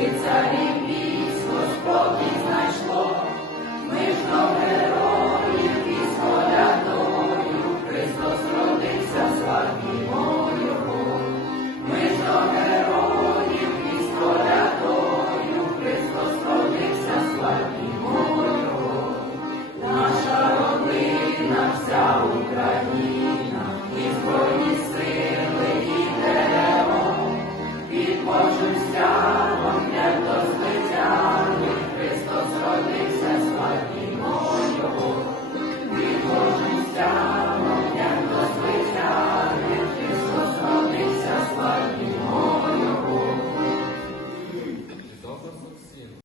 It's a